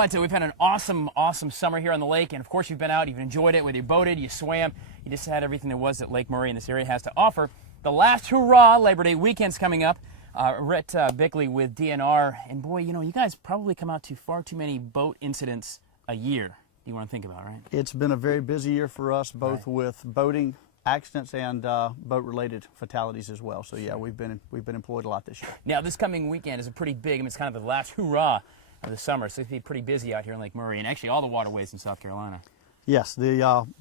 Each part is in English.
what? We've had an awesome summer here on the lake, and of course you've been out, you've enjoyed it, whether you boated, you swam, you just had everything there was that Lake Murray in this area has to offer. The last hurrah, Labor Day weekend's coming up. Rhett Bickley with DNR, and boy, you know, you guys probably come out to far too many boat incidents a year. You want to think about, right? It's been a very busy year for us, both with boating accidents and boat-related fatalities as well. So yeah, we've been employed a lot this year. Now this coming weekend is a pretty big. I mean, it's kind of the last hurrah of the summer, so it's going to be pretty busy out here in Lake Murray, and actually all the waterways in South Carolina. Yes,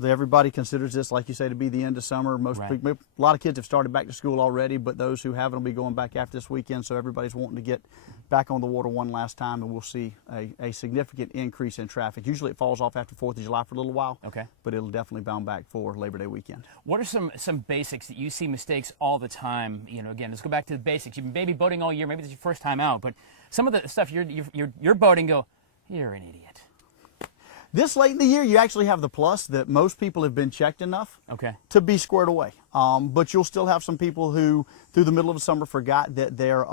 everybody considers this, like you say, to be the end of summer. A lot of kids have started back to school already, but those who haven't will be going back after this weekend. So everybody's wanting to get back on the water one last time, and we'll see a significant increase in traffic. Usually it falls off after 4th of July for a little while, but it'll definitely bounce back for Labor Day weekend. What are some basics that you see mistakes all the time? You know, again, let's go back to the basics. You've been maybe boating all year, maybe this is your first time out, but some of the stuff you're boating, go, you're an idiot. This late in the year, you actually have the plus that most people have been checked enough to be squared away. But you'll still have some people who, through the middle of the summer, forgot that their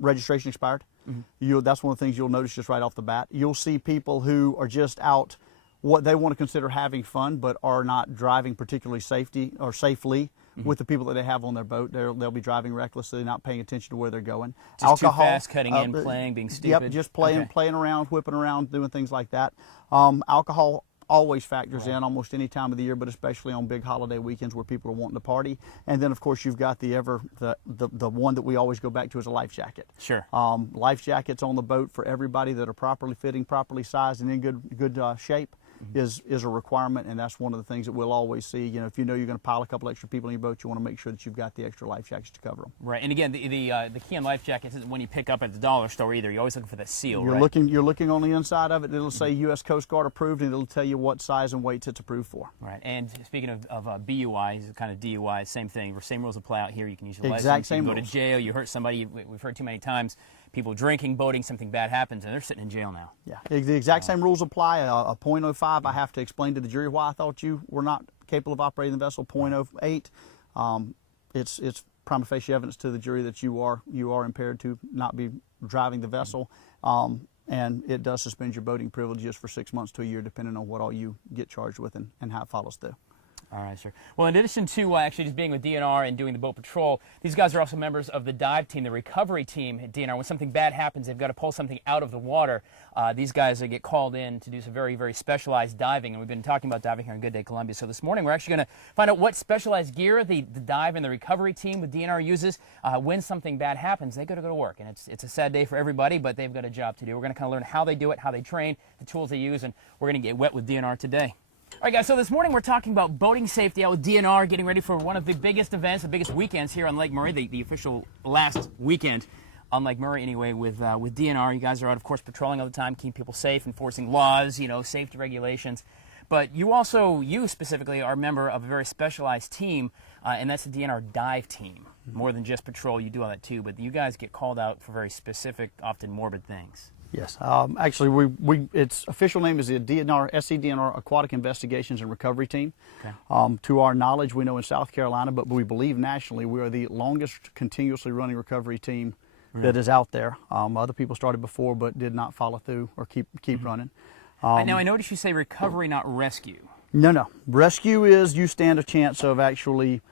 registration expired. That's one of the things you'll notice just right off the bat. You'll see people who are just out what they want to consider having fun, but are not driving particularly safely with the people that they have on their boat. They'll be driving recklessly, not paying attention to where they're going. Just alcohol, too fast, cutting in, playing, being stupid. Yep, just playing around, whipping around, doing things like that. Alcohol always factors in almost any time of the year, but especially on big holiday weekends where people are wanting to party. And then, of course, you've got the one that we always go back to is a life jacket. Sure. Life jackets on the boat for everybody that are properly fitting, properly sized, and in good shape. Is a requirement, and that's one of the things that we'll always see. You know, if you know you're going to pile a couple extra people in your boat, you want to make sure that you've got the extra life jackets to cover them. Right, and again, the key on life jackets isn't when you pick up at the dollar store either. You're always looking for that seal. You're looking on the inside of it. It'll say U.S. Coast Guard approved, and it'll tell you what size and weights it's approved for. Right, and speaking of BUI, kind of DUI, same thing. Same rules apply out here. You can use your license. You can go to jail. You hurt somebody. We've heard too many times. People drinking, boating, something bad happens, and they're sitting in jail now. Yeah, the exact same rules apply. A .05, I have to explain to the jury why I thought you were not capable of operating the vessel. .08, it's prima facie evidence to the jury that you are impaired to not be driving the vessel, and it does suspend your boating privileges for 6 months to a year, depending on what all you get charged with and how it follows through. All right, sir. Well, in addition to actually just being with DNR and doing the boat patrol, these guys are also members of the dive team, the recovery team at DNR. When something bad happens, they've got to pull something out of the water. These guys get called in to do some very, very specialized diving, and we've been talking about diving here in Good Day, Columbia. So this morning we're actually going to find out what specialized gear the dive and the recovery team with DNR uses when something bad happens. They got to go to work, and it's a sad day for everybody, but they've got a job to do. We're going to kind of learn how they do it, how they train, the tools they use, and we're going to get wet with DNR today. All right, guys, so this morning we're talking about boating safety out with DNR, getting ready for one of the biggest events, the biggest weekends here on Lake Murray, the official last weekend on Lake Murray anyway with DNR. You guys are out, of course, patrolling all the time, keeping people safe, enforcing laws, you know, safety regulations. But you specifically are a member of a very specialized team, and that's the DNR dive team. More than just patrol, you do all that too, but you guys get called out for very specific, often morbid things. Yes, actually, its official name is the SCDNR Aquatic Investigations and Recovery Team. To our knowledge, we know in South Carolina, but we believe nationally, we are the longest continuously running recovery team that is out there. Other people started before, but did not follow through or keep running. Now, I noticed you say recovery, not rescue. No. Rescue is you stand a chance of actually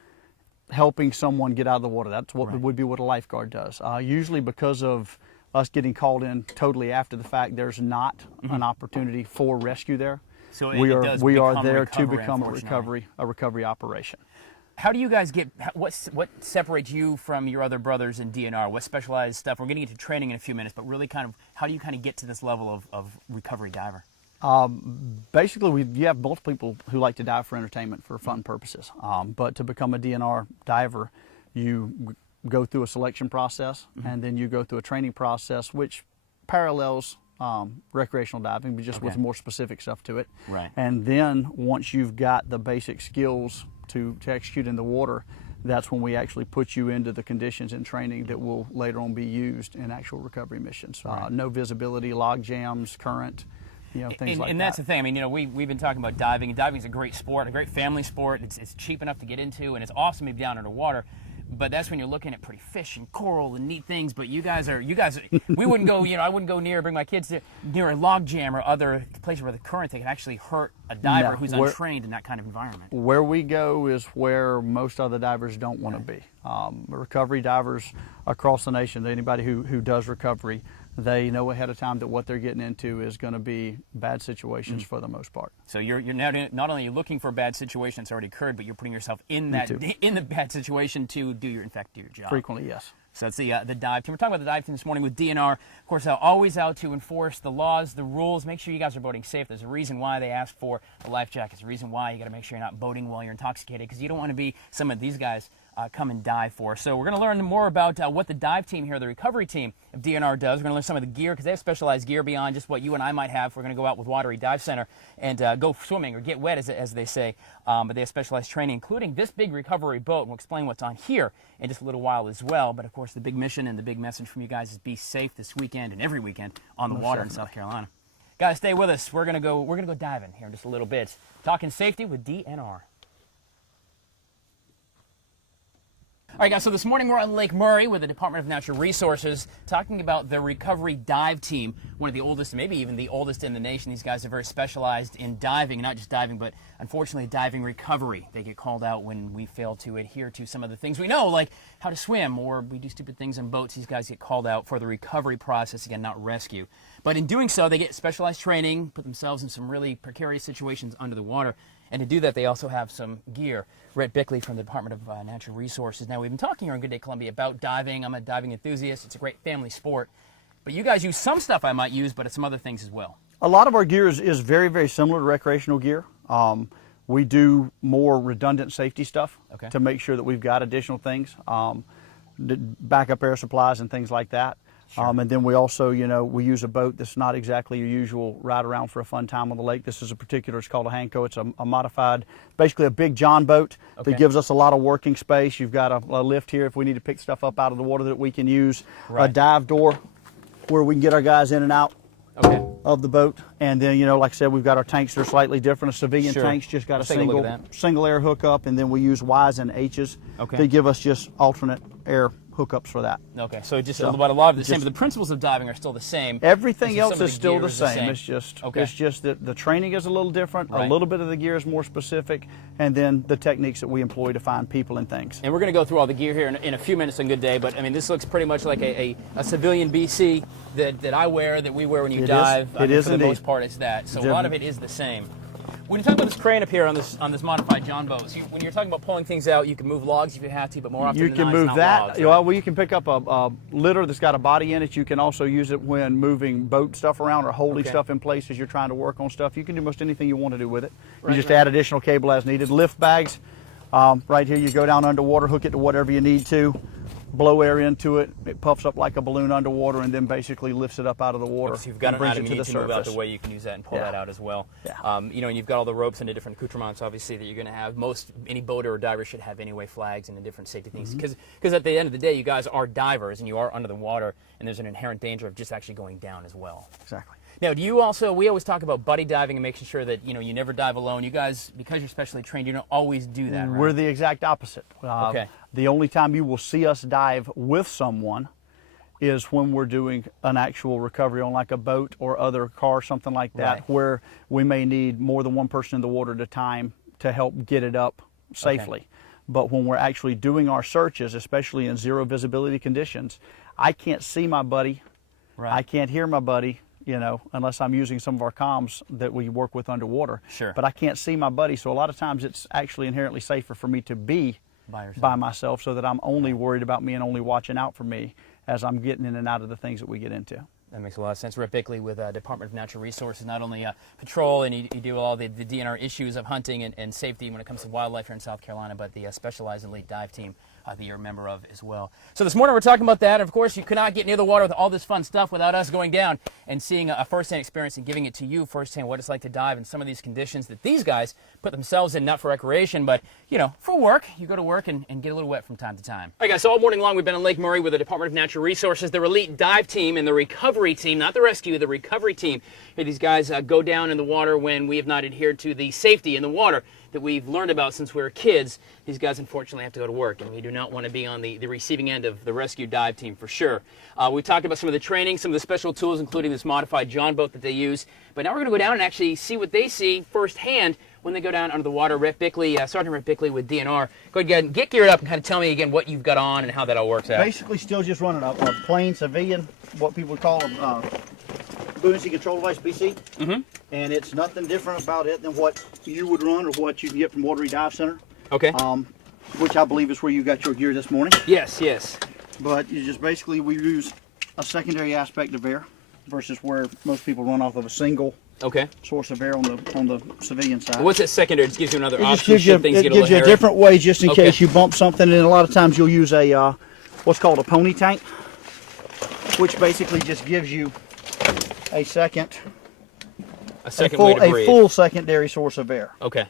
helping someone get out of the water. That's what would be what a lifeguard does. Usually because of us getting called in totally after the fact, there's not an opportunity for rescue there. So we are there to become a recovery operation. How do you guys what separates you from your other brothers in DNR? What specialized stuff? We're getting into training in a few minutes, but really how do you get to this level of recovery diver? Basically, you have multiple people who like to dive for entertainment, for fun purposes. But to become a DNR diver, you go through a selection process, and then you go through a training process, which parallels recreational diving, but just with more specific stuff to it. Right. And then once you've got the basic skills to execute in the water, that's when we actually put you into the conditions and training that will later on be used in actual recovery missions. No visibility, log jams, current, things like that. And that's the thing. I mean, we've been talking about diving, and diving is a great sport, a great family sport. It's cheap enough to get into, and it's awesome to be down underwater. But that's when you're looking at pretty fish and coral and neat things. But you guys, we wouldn't go, I wouldn't go bring my kids near a log jam or other places where the current, they can actually hurt a diver who's untrained in that kind of environment. Where we go is where most other divers don't want to be. Recovery divers across the nation, anybody who does recovery, they know ahead of time that what they're getting into is going to be bad situations for the most part. So you're not only looking for a bad situation that's already occurred, but you're putting yourself in the bad situation to do your job. Frequently, yes. So that's the dive team. We're talking about the dive team this morning with DNR. Of course, always out to enforce the laws, the rules. Make sure you guys are boating safe. There's a reason why they ask for a life jacket. There's a reason why you got to make sure you're not boating while you're intoxicated, because you don't want to be some of these guys come and dive for. So we're going to learn more about what the dive team here, the recovery team of DNR does. We're going to learn some of the gear, because they have specialized gear beyond just what you and I might have. We're going to go out with Wateree Dive Center and go swimming or get wet, as they say. But they have specialized training, including this big recovery boat. And we'll explain what's on here in just a little while as well. But of course, the big mission and the big message from you guys is be safe this weekend and every weekend on the water in South Carolina. Guys, stay with us. We're gonna go diving here in just a little bit. Talking safety with DNR. All right, guys, so this morning we're on Lake Murray with the Department of Natural Resources talking about the recovery dive team, one of the oldest, maybe even the oldest in the nation. These guys are very specialized in diving, not just diving, but unfortunately diving recovery. They get called out when we fail to adhere to some of the things we know, like how to swim, or we do stupid things on boats. These guys get called out for the recovery process, again, not rescue. But in doing so, they get specialized training, put themselves in some really precarious situations under the water. And to do that, they also have some gear. Rhett Bickley from the Department of Natural Resources. Now, we've been talking here on Good Day Columbia about diving. I'm a diving enthusiast. It's a great family sport. But you guys use some stuff I might use, but it's some other things as well. A lot of our gear is very, very similar to recreational gear. We do more redundant safety stuff to make sure that we've got additional things, backup air supplies and things like that. Sure. And then we also, we use a boat that's not exactly your usual ride around for a fun time on the lake. This is it's called a Hanco. It's a modified, basically a big John boat that gives us a lot of working space. You've got a lift here if we need to pick stuff up out of the water that we can use. Right. A dive door where we can get our guys in and out of the boat. And then, like I said, we've got our tanks that are slightly different. A civilian tank's just got a single air hookup, and then we use Y's and H's to give us just alternate air hookups for that. Okay, so a lot of the same, but the principles of diving are still the same. Everything else is still the same. It's just that the training is a little different. Right. A little bit of the gear is more specific, and then the techniques that we employ to find people and things. And we're going to go through all the gear here in a few minutes on Good Day, but I mean, this looks pretty much like a civilian BC that I wear, that we wear when you dive. It is for the most part, it's that. So a lot of it is the same. When you talk about this crane up here on this modified John boat, so when you're talking about pulling things out, you can move logs if you have to, but more often than not, it's not logs. You can move that. Right? Well, you can pick up a litter that's got a body in it. You can also use it when moving boat stuff around or holding stuff in place as you're trying to work on stuff. You can do most anything you want to do with it. You just add additional cable as needed. Lift bags, right here, you go down underwater, hook it to whatever you need to. Blow air into it, it puffs up like a balloon underwater, and then basically lifts it up out of the water. So you've got and brings it to the surface. Move out the way you can use that and pull that out as well. Yeah. And you've got all the ropes and the different accoutrements, obviously, that you're going to have. Any boater or diver should have anyway, flags and the different safety things. Because at the end of the day, you guys are divers and you are under the water, and there's an inherent danger of just actually going down as well. Exactly. Now, we always talk about buddy diving and making sure that, you never dive alone. You guys, because you're specially trained, you don't always do that, right? We're the exact opposite. The only time you will see us dive with someone is when we're doing an actual recovery on like a boat or other car, something like that, where we may need more than one person in the water at a time to help get it up safely. But when we're actually doing our searches, especially in zero visibility conditions, I can't see my buddy. Right. I can't hear my buddy. Unless I'm using some of our comms that we work with underwater. Sure. But I can't see my buddy, so a lot of times it's actually inherently safer for me to be by myself, so that I'm only worried about me and only watching out for me as I'm getting in and out of the things that we get into. That makes a lot of sense. Rhett Bickley with Department of Natural Resources, not only patrol and you do all the DNR issues of hunting and safety when it comes to wildlife here in South Carolina, but the specialized elite dive team that you're a member of as well. So this morning we're talking about that. Of course, you could not get near the water with all this fun stuff without us going down and seeing a first-hand experience and giving it to you firsthand, what it's like to dive in some of these conditions that these guys put themselves in, not for recreation, but, for work. You go to work and get a little wet from time to time. All right, guys, so all morning long we've been on Lake Murray with the Department of Natural Resources, their elite dive team and the recovery recovery team, not the rescue, the recovery team. Here, these guys go down in the water when we have not adhered to the safety in the water that we've learned about since we were kids. These guys unfortunately have to go to work, and we do not want to be on the receiving end of the rescue dive team for sure. We talked about some of the training, some of the special tools, including this modified John boat that they use. But now we're going to go down and actually see what they see firsthand when they go down under the water. Rhett Bickley, Sergeant Rhett Bickley with DNR. Go ahead and get geared up and kind of tell me again what you've got on and how that all works out. Basically still just running a plain civilian, what people would call a buoyancy control device, BC. And it's nothing different about it than what you would run or what you can get from Wateree Dive Center. Okay. Which I believe is where you got your gear this morning. Yes, yes. But you just basically, we use a secondary aspect of air versus where most people run off of a single source of air on the civilian side. What's that secondary? It just gives you another it option. Gives you, it gives you a different way just in case you bump something. And a lot of times you'll use a what's called a pony tank, which basically just gives you a full secondary source of air. Okay.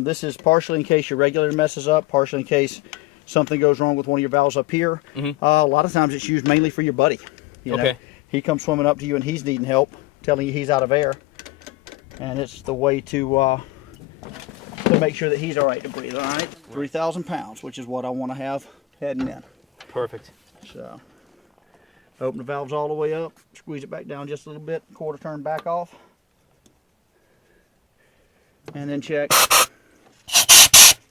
This is partially in case your regulator messes up, partially in case something goes wrong with one of your valves up here. A lot of times it's used mainly for your buddy. You know, he comes swimming up to you and he's needing help, telling you he's out of air, and it's the way to make sure that he's all right to breathe. All right, 3,000 pounds, which is what I want to have heading in. Perfect. So open the valves all the way up, squeeze it back down just a little bit, quarter turn back off, and then check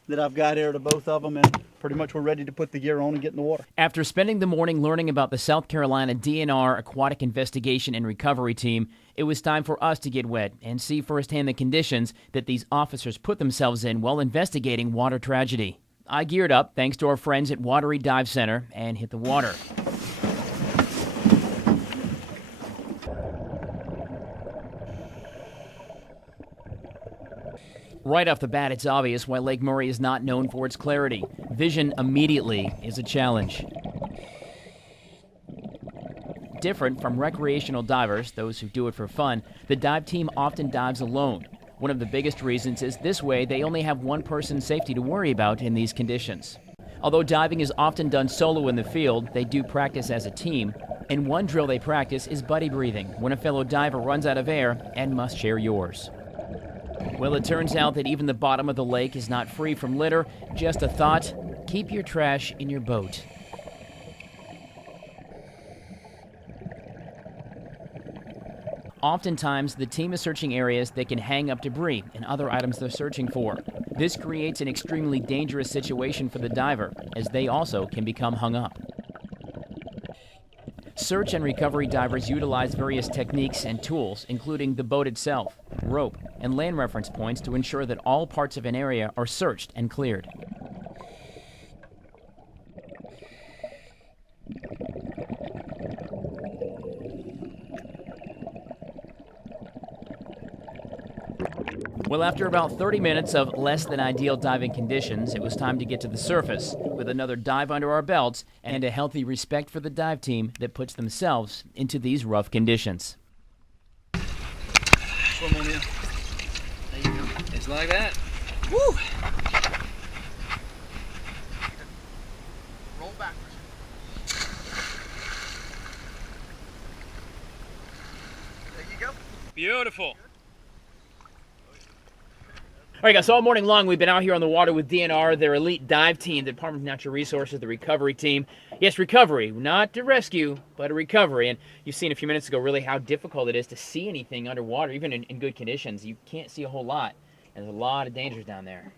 that I've got air to both of them, and pretty much we're ready to put the gear on and get in the water. After spending the morning learning about the South Carolina DNR Aquatic Investigation and Recovery Team, it was time for us to get wet and see firsthand the conditions that these officers put themselves in while investigating water tragedy. I geared up thanks to our friends at Wateree Dive Center and hit the water. Right off the bat, it's obvious why Lake Murray is not known for its clarity. Vision immediately is a challenge. Different from recreational divers, those who do it for fun, the dive team often dives alone. One of the biggest reasons is this way they only have one person's safety to worry about in these conditions. Although diving is often done solo in the field, they do practice as a team, and one drill they practice is buddy breathing, when a fellow diver runs out of air and must share yours. Well, it turns out that even the bottom of the lake is not free from litter. Just a thought, keep your trash in your boat. Oftentimes, the team is searching areas that can hang up debris and other items they're searching for. This creates an extremely dangerous situation for the diver, as they also can become hung up. Search and recovery divers utilize various techniques and tools, including the boat itself, rope, and land reference points to ensure that all parts of an area are searched and cleared. Well, after about 30 minutes of less than ideal diving conditions, it was time to get to the surface with another dive under our belts and a healthy respect for the dive team that puts themselves into these rough conditions. Swim on in. There you go. It's like that. Woo! Roll backwards. There you go. Beautiful. All right, guys, so all morning long we've been out here on the water with DNR, their elite dive team, the Department of Natural Resources, the recovery team. Yes, recovery, not to rescue, but a recovery. And you've seen a few minutes ago really how difficult it is to see anything underwater, even in good conditions. You can't see a whole lot. And there's a lot of dangers down there.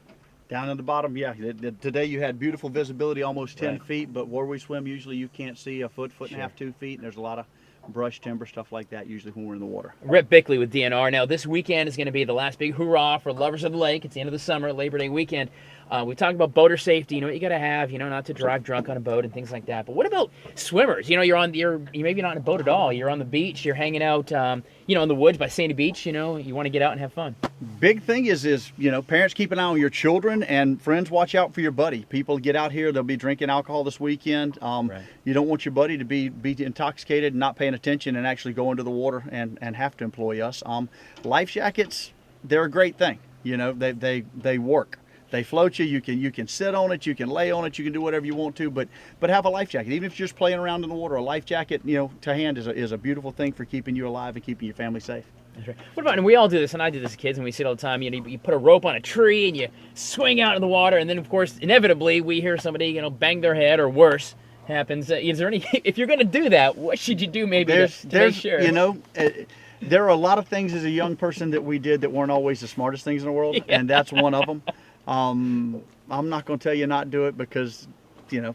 Down at the bottom, yeah. Today you had beautiful visibility, almost 10 feet, but where we swim, usually you can't see a foot, foot and a half, 2 feet, and there's a lot of brush, timber, stuff like that, usually when we're in the water. Rhett Bickley with DNR. Now, this weekend is going to be the last big hurrah for lovers of the lake. It's the end of the summer, Labor Day weekend. We talked about boater safety, you know what you got to have, you know, not to drive drunk on a boat and things like that. But what about swimmers? You know, you're maybe not in a boat at all. You're on the beach, you're hanging out, you know, in the woods by Sandy Beach, you know, you want to get out and have fun. Big thing is, you know, parents keep an eye on your children, and friends watch out for your buddy. People get out here, they'll be drinking alcohol this weekend. You don't want your buddy to be intoxicated and not paying attention and actually go into the water and have to employ us. Life jackets, they're a great thing. You know, they work. They float you. You can sit on it. You can lay on it. You can do whatever you want to. But have a life jacket. Even if you're just playing around in the water, a life jacket, to hand is a beautiful thing for keeping you alive and keeping your family safe. That's right. What about, and we all do this, and I do this as kids, and we see it all the time, you put a rope on a tree, and you swing out in the water, and then, of course, inevitably, we hear somebody, bang their head, or worse happens. Is there any, if you're going to do that, what should you do maybe to make sure? There are a lot of things as a young person that we did that weren't always the smartest things in the world, and that's one of them. I'm not going to tell you not do it because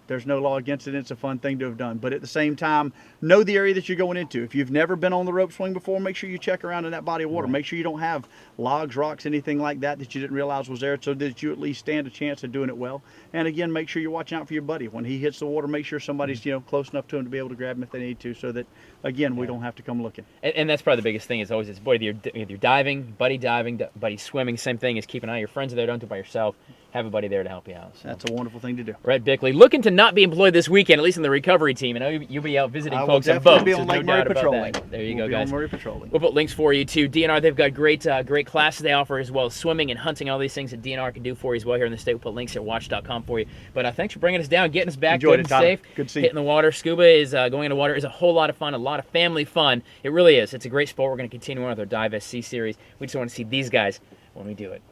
there's no law against it. It's a fun thing to have done. But at the same time, know the area that you're going into. If you've never been on the rope swing before, make sure you check around in that body of water. Right. Make sure you don't have logs, rocks, anything like that you didn't realize was there, so that you at least stand a chance of doing it well. And again, make sure you're watching out for your buddy. When he hits the water, make sure somebody's close enough to him to be able to grab him if they need to, so that, again, we don't have to come looking. And that's probably the biggest thing is always this, boy, you're diving, buddy swimming, same thing as keeping an eye on your friends are there, don't do it by yourself. Have a buddy there to help you out. So. That's a wonderful thing to do. Right, Bickley. Looking to not be employed this weekend, at least in the recovery team. I know you'll be out visiting folks on boats. Be on Lake Murray patrolling. There you go, guys. Murray patrolling. We'll put links for you to DNR. They've got great classes they offer, as well as swimming and hunting and all these things that DNR can do for you as well here in the state. We'll put links at watch.com for you. But thanks for bringing us down, getting us back Enjoyed good and safe. Good to see you. Hitting the water. Scuba is going into water is a whole lot of fun, a lot of family fun. It really is. It's a great sport. We're going to continue on with our Dive SC series. We just want to see these guys when we do it.